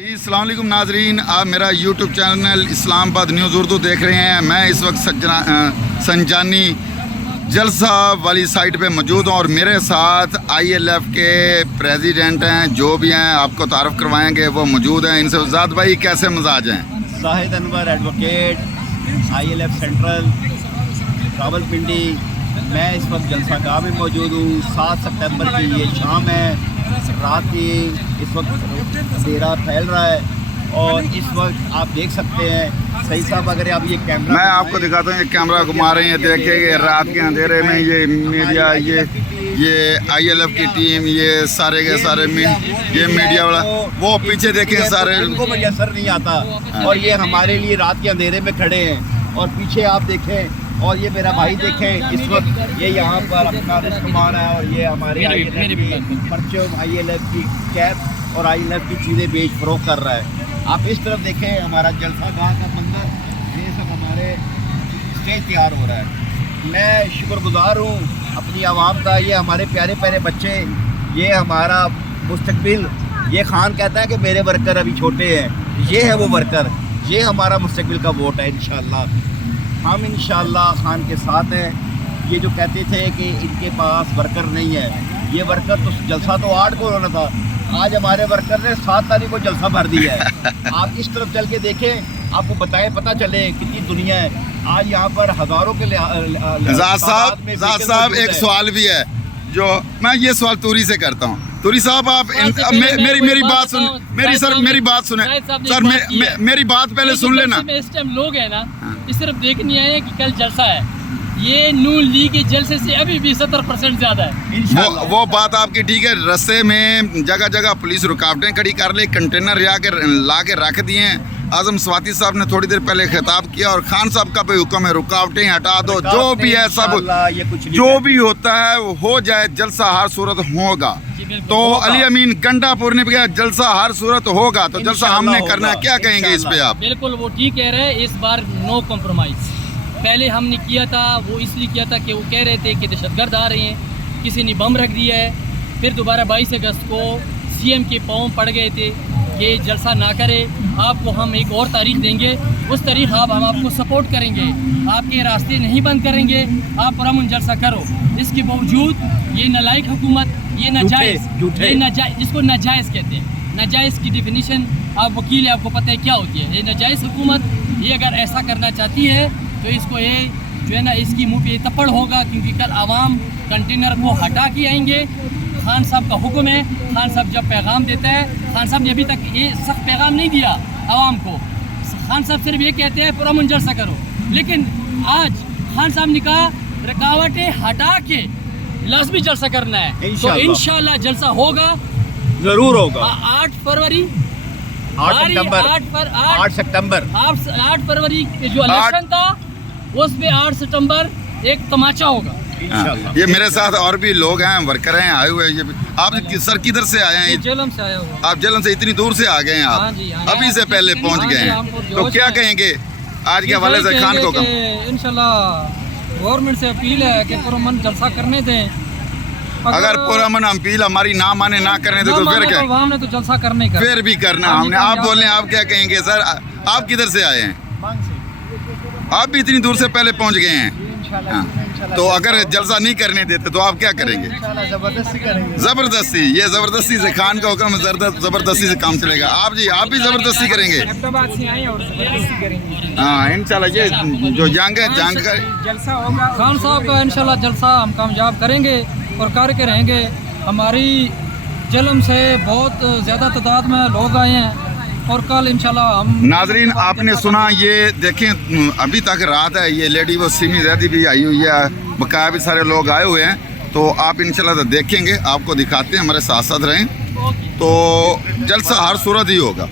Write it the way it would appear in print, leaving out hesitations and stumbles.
جی السلام علیکم ناظرین، آپ میرا یوٹیوب چینل اسلام آباد نیوز اردو دیکھ رہے ہیں۔ میں اس وقت سنجانی جلسہ والی سائٹ پہ موجود ہوں اور میرے ساتھ ILF کے پریزیڈنٹ ہیں، جو بھی ہیں آپ کو تعارف کروائیں گے، وہ موجود ہیں۔ ان سے زاد بھائی کیسے مزاج ہیں؟ زاہد انور ایڈوکیٹ ILF سینٹرل راولپنڈی۔ میں اس وقت جلسہ گاہ میں موجود ہوں۔ 7 ستمبر کی یہ شام ہے، رات کی اس وقت اندھیرا پھیل رہا ہے اور اس وقت آپ دیکھ سکتے ہیں صحیح صاحب، اگر آپ یہ کیمرہ میں آپ کو دکھاتا ہوں، یہ کیمرہ گھما رہے ہیں، دیکھیں کہ رات کے اندھیرے میں یہ میڈیا، یہ ILF کی ٹیم، یہ سارے کے سارے یہ میڈیا والا، وہ پیچھے دیکھیں سارے، ان کو میسر نہیں آتا اور یہ ہمارے لیے رات کے اندھیرے میں کھڑے ہیں۔ اور پیچھے آپ دیکھیں اور یہ میرا بھائی دیکھیں، اس وقت یہ یہاں پر اپنا رزق کما رہا ہے اور یہ ہمارے ILF کی پرچم، ILF کی کیپ اور ILF کی چیزیں بیچ فروخت کر رہا ہے۔ آپ اس طرف دیکھیں ہمارا جلسہ گاہ کا منظر، یہ سب ہمارے اسٹیج تیار ہو رہا ہے۔ میں شکر گزار ہوں اپنی عوام کا، یہ ہمارے پیارے پیارے بچے، یہ ہمارا مستقبل۔ یہ خان کہتا ہے کہ میرے ورکر ابھی چھوٹے ہیں، یہ ہے وہ ورکر، یہ ہمارا مستقبل کا ووٹ ہے۔ انشاءاللہ ہم انشاءاللہ خان کے ساتھ ہیں۔ یہ جو کہتے تھے کہ ان کے پاس ورکر نہیں ہے، یہ ورکر تو جلسہ تو 8 کو ہونا تھا، آج ہمارے ورکر نے 7 تاریخ کو جلسہ بھر دیا ہے۔ آپ اس طرف چل کے دیکھیں، آپ کو بتائیں، پتہ چلے کتنی دنیا ہے۔ آج یہاں پر ہزاروں کے زاد صاحب ایک سوال بھی ہے جو میں یہ سوال توری سے کرتا ہوں۔ توری صاحب آپ میری بات سن، میری بات سنیں سر، میری بات پہلے سن لینا۔ اس ٹائم لوگ ہیں نا، اس طرف دیکھنے آئے ہیں کہ کل جلسہ ہے، یہ نون لیگ کے جلسے سے ابھی بھی 70% زیادہ ہے۔ وہ بات آپ کی ٹھیک ہے، رستے میں جگہ جگہ پولیس رکاوٹیں کھڑی کر لی، کنٹینر لا کے رکھ دیے ہیں۔ اعظم سواتی صاحب نے تھوڑی دیر پہلے خطاب کیا اور خان صاحب کا بھی حکم ہے، رکاوٹیں ہٹا دو، جو بھی ہے سب، جو بھی ہوتا ہے وہ ہو جائے، جلسہ ہر صورت ہوگا۔ تو علی امین گنڈا پور نے بھی کہا جلسہ ہر صورت ہوگا، تو جلسہ ہم نے کرنا ہے۔ کیا کہیں گے اس پہ آپ؟ بالکل وہ ٹھیک کہہ رہے ہیں، اس بار نو کمپرومائز۔ پہلے ہم نے کیا تھا، وہ اس لیے کیا تھا کہ وہ کہہ رہے تھے کہ دہشت گرد آ رہے ہیں، کسی نے بم رکھ دیا ہے۔ پھر دوبارہ 22 اگست کو CM کے پاؤں پڑ گئے تھے کہ جلسہ نہ کرے، آپ کو ہم ایک اور تاریخ دیں گے، اس تاریخ ہم آپ کو سپورٹ کریں گے، آپ کے راستے نہیں بند کریں گے، آپ پرامن جلسہ کرو۔ اس کے باوجود یہ نالائق حکومت، یہ ناجائز، جس کو ناجائز کہتے ہیں، ناجائز کی ڈیفینیشن آپ وکیل ہے، آپ کو پتہ ہے کیا ہوتی ہے۔ یہ ناجائز حکومت یہ اگر ایسا کرنا چاہتی ہے تو اس کو یہ جو ہے نا، اس کی منہ پہ تپڑ ہوگا، کیونکہ کل عوام کنٹینر کو ہٹا کے آئیں گے۔ خان صاحب کا حکم ہے، خان صاحب جب پیغام دیتا ہے، خان صاحب نے ابھی تک یہ سخت پیغام نہیں دیا عوام کو۔ خان صاحب صرف یہ کہتے ہیں پرامن جلسہ کرو، لیکن آج خان صاحب نے کہا رکاوٹیں ہٹا کے لازمی جلسہ کرنا ہے، تو انشاءاللہ جلسہ ہوگا، ضرور ہوگا۔ 8 فروری 8 فروری جو الیکشن تھا، اس پہ 8 ستمبر ایک تماچا ہوگا۔ یہ میرے ساتھ اور بھی لوگ ہیں، ورکر ہیں، آئے ہوئے ہیں۔ آپ سر کدھر سے آئے ہیں؟ جہلم سے آیا ہوا۔ آپ جہلم سے اتنی دور سے آ گئے ہیں آپ؟ ابھی سے پہلے پہنچ گئے ہیں، تو کیا کہیں گے آج کے حوالے سے خان کو؟ انشاءاللہ گورنمنٹ سے اپیل ہے کہ پرامن جلسہ کرنے دیں۔ اگر پرامن اپیل ہماری نہ مانے، نہ کرنے دے تو پھر کیا؟ عوام نے تو جلسہ کرنے کا، پھر بھی کرنا ہم نے۔ آپ بولیں، آپ کیا کہیں گے سر؟ آپ کدھر سے آئے ہیں؟ آپ بھی اتنی دور سے پہلے پہنچ گئے ہیں، تو اگر جلسہ نہیں کرنے دیتے تو آپ کیا کریں گے؟ زبردستی، یہ زبردستی سے خان کا حکم، زبردستی سے کام چلے گا۔ آپ جی، آپ بھی زبردستی کریں گے؟ ہاں انشاءاللہ، یہ جو جنگ کا جلسہ ہوگا خان صاحب کا، انشاءاللہ جلسہ ہم کامیاب کریں گے اور کر کے رہیں گے۔ ہماری جہلم سے بہت زیادہ تعداد میں لوگ آئے ہیں اور کل انشاءاللہ ہم۔ ناظرین آپ نے سنا، یہ دیکھیں ابھی تک رات ہے، یہ لیڈی وہ سیمی زیادی بھی آئی ہوئی ہے، بقایا بھی سارے لوگ آئے ہوئے ہیں، تو آپ انشاءاللہ دیکھیں گے، آپ کو دکھاتے ہیں، ہمارے ساتھ ساتھ رہیں، تو جلسہ ہر صورت ہی ہوگا۔